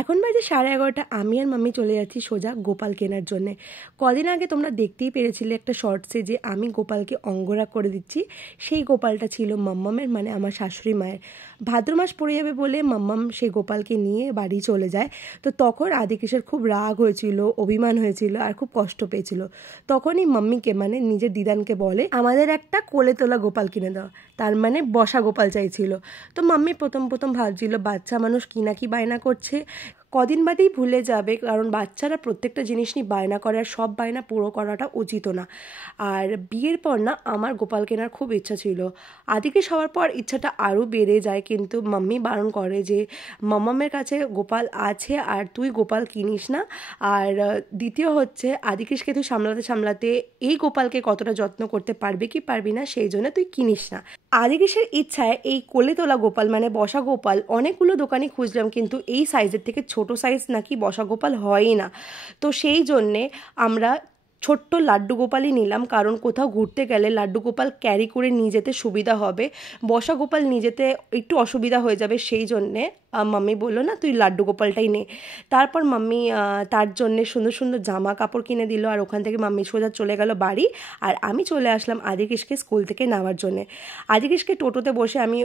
এখন বাজে 11:30। আমি আর মাম্মি চলে যাচ্ছি সোজা গোপাল কেনার জন্যে। কদিন আগে তোমরা দেখতেই পেরেছিলে একটা শর্টসে যে আমি গোপালকে অঙ্গরাগ করে দিচ্ছি। সেই গোপালটা ছিল মাম্মামের, মানে আমার শাশুড়ি মায়ের। ভাদ্র মাস পড়ে যাবে বলে মাম্মাম সেই গোপালকে নিয়ে বাড়ি চলে যায়। তো তখন আদিকেশের খুব রাগ হয়েছিল, অভিমান হয়েছিল আর খুব কষ্ট পেয়েছিল। তখনই মাম্মিকে, মানে নিজের দিদানকে বলে আমাদের একটা কোলে তোলা গোপাল কিনে দেওয়া, তার মানে বসা গোপাল চাইছিল। তো মাম্মি প্রথম ভাবছিল বাচ্চা মানুষ কি না কি বায়না করছে, কদিন বাদেই ভুলে যাবে, কারণ বাচ্চারা প্রত্যেকটা জিনিস নিয়ে বায়না করে আর সব বায়না পুরো করাটা উচিত না। আর বিয়ের পর না আমার গোপাল কেনার খুব ইচ্ছা ছিল। আদিকে সবার পর ইচ্ছাটা আরও বেড়ে যায়, কিন্তু মাম্মি বারণ করে যে মাম্মামের কাছে গোপাল আছে আর তুই গোপাল কিনিস না। আর দ্বিতীয় হচ্ছে আদিকেশকে তুই সামলাতে এই গোপালকে কতটা যত্ন করতে পারবে কি পারবি না, সেই জন্য তুই কিনিস না। আদিকেশের ইচ্ছায় এই কোলে তোলা গোপাল, মানে বসা গোপাল, অনেকগুলো দোকানে খুঁজলাম, কিন্তু এই সাইজের থেকে ছোট সাইজ নাকি বসা গোপাল হয়ই না। তো সেই জন্যে আমরা ছোট্ট লাড্ডু গোপালই নিলাম, কারণ কোথাও ঘুরতে গেলে লাড্ডু গোপাল ক্যারি করে নিয়ে যেতে সুবিধা হবে, বসা গোপাল নিয়ে যেতে একটু অসুবিধা হয়ে যাবে। সেই জন্যে মাম্মি বললো না তুই লাড্ডু গোপালটাই নে। তারপর মাম্মি তার জন্যে সুন্দর সুন্দর জামা কাপড় কিনে দিল, আর ওখান থেকে মাম্মি সোজা চলে গেল বাড়ি। আর আমি চলে আসলাম আদিকেশকে স্কুল থেকে নেওয়ার জন্যে। আদিকেশকে টোটোতে বসে আমি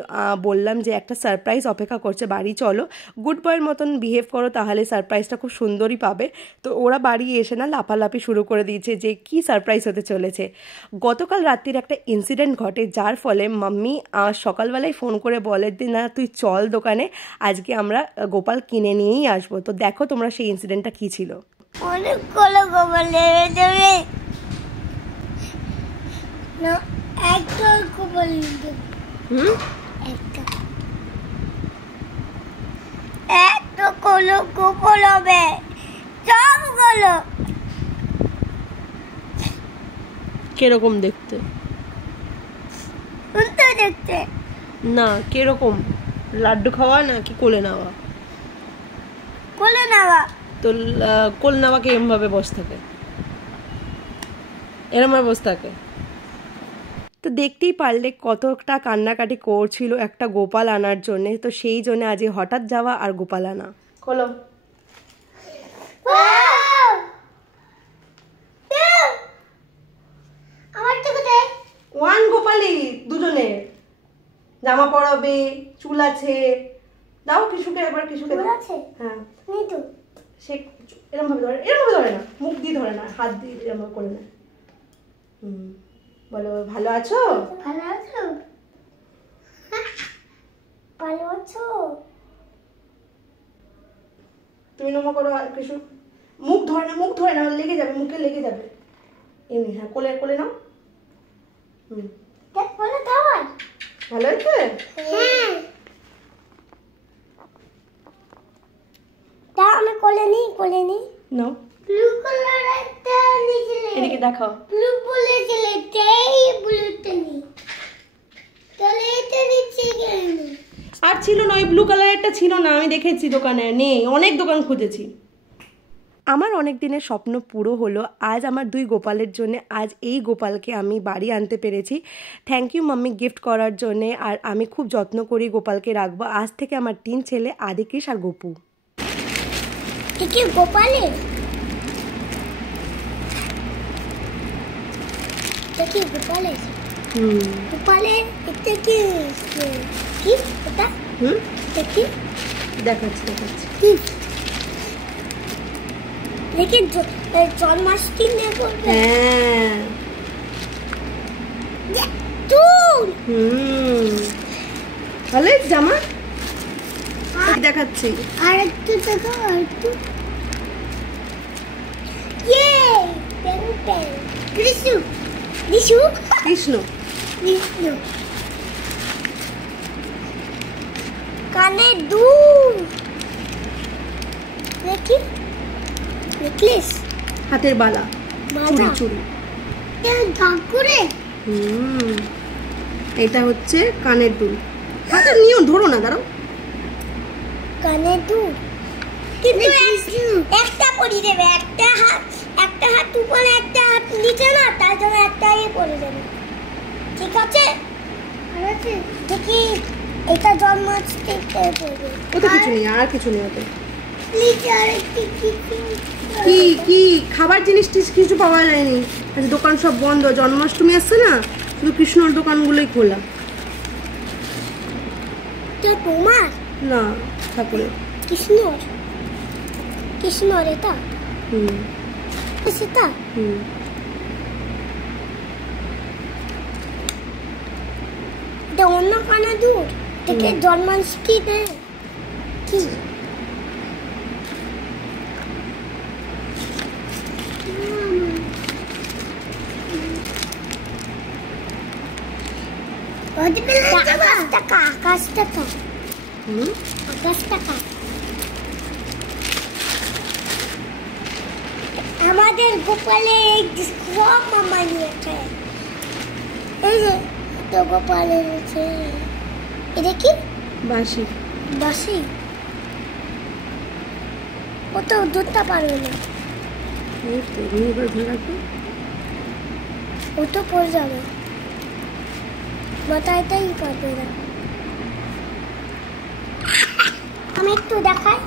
বললাম যে একটা সারপ্রাইজ অপেক্ষা করছে, বাড়ি চলো, গুড বয়ের মতন বিহেভ করো, তাহলে সারপ্রাইজটা খুব সুন্দরই পাবে। তো ওরা বাড়ি এসে না লাফালাফি শুরু করে দিয়েছে যে কি সারপ্রাইজ হতে চলেছে। গতকাল রাত্রির একটা ইনসিডেন্ট ঘটে, যার ফলে মাম্মি সকালবেলায় ফোন করে বলে যে না তুই চল দোকানে, আজকে আমরা গোপাল কিনে নিয়েই আসবো। তো দেখো তোমরা সেই ইনসিডেন্টটা কি ছিল। অনেকগুলো গোপাল নেমে যাবে না, একটা গোপাল একটা কোনো গোপাল হবে, সবগুলো কিরকম দেখতে? সুন্দর দেখতে না, কিরকম? লাড্ডু খাওয়া নাকি কোলে নেওয়া? কোলে নেওয়া। তো কোল নেওয়াকে এরমভাবে বসে থাকে, এরমভাবে বসে থাকে। তো দেখতেই পারলে কতটা কান্নাকাটি করছিল একটা গোপাল আনার জন্যে। তো সেই জন্য আজ হঠাৎ যাওয়া আর গোপাল আনা। খোলো। ওয়ান গোপালই, দুজনের জামা পরাবে, চুল আছে, দাও কিশুকে, একবার কিশুকে দাও। হ্যাঁ সে এরকম ভাবে ধরে, এরকম ভাবে ধরে না, মুখ দিয়ে ধরে না, হাত দিয়ে এরকম করে না। বলো ভালো আছো? ভালো আছো? ভালো আছো? তুমি নমো করো। আর কিছু মুখ ধরে না, লেগে যাবে, মুখে লেগে যাবে। এমনি হ্যাঁ, কোলে কোলে নাও। দেখ বলো দাওয়াই ভালো হয়েছে? হ্যাঁ তা আমি কোলে নি নাও। ব্লু কালার একটা নিয়েছিলে, এদিকে দেখাও। ব্লু বলেছিলে, এই ব্লুটা নি, তাহলে এটা নিচে কেন? আর ছিল না, ওই ব্লু কালারেরটা ছিল না, আমি দেখেছি দোকানে নেই, অনেক দোকান খুঁজেছি। আমার অনেক দিনের স্বপ্ন পুরো হলো। আজ আমার দুই গোপালের জন্য আজ এই গোপালকে আমি বাড়ি আনতে পেরেছি। থ্যাংক ইউ মাম্মি গিফট করার জন্যে। আর আমি খুব যত্ন করি গোপালকে রাখবো। আজ থেকে আমার 3 ছেলে, আদিকেশ আর গোপু। কি গোপালের দেখি গোপালের গোপালের এটা কি কি এটা দেখি দেখাচ্ছি কি দেখি জন্মাষ্টমী করবে। হ্যাঁ তুই ভালো জামা দেখাচ্ছি। আর একটু দেখো, আর একটু ইয়ে পেন কৃষ্ণ কানে দুল দেখি, নেকলেস, হাতের বালা, চুড়ি ঠাকুরে। এটা হচ্ছে কানের দুল। হাতে নিও, ধরো না, দাঁড়াও। কানের দুল কিন্তু একটা পরি দেবে, একটা হাত উপরে, একটা হাত নিচে না, তার জন্য একটা পরে দেবে, ঠিক আছে? দেখি এটা জন্মাষ্টমীতে পড়বে। ওটা কিছু নেই, আর কিছু নেই ওতে। প্লিজ আর কি কি খাবার জিনিস টিস কিছু পাওয়া যায়নি, আজ দোকান সব বন্ধ, জন্মাষ্টমী আসছে না, শুধু কৃষ্ণর দোকানগুলোই খোলা। তোমার না ঠাকুরের। কৃষ্ণর কৃষ্ণর এটা সেটা এটা অন্য কানা দূর থেকে জন্মাষ্টমী দেয় কি আকাশ টাকা আমাদের গোপালে সব মামা নিয়েছে। এই যে তো গোপালের আছে, এটা কি বাঁশি বাঁশি, ও তো দুধটা পারবে না, ও তো পড়ে যাবে, মাথায়টাই পারবে না। আমি একটু দেখাই।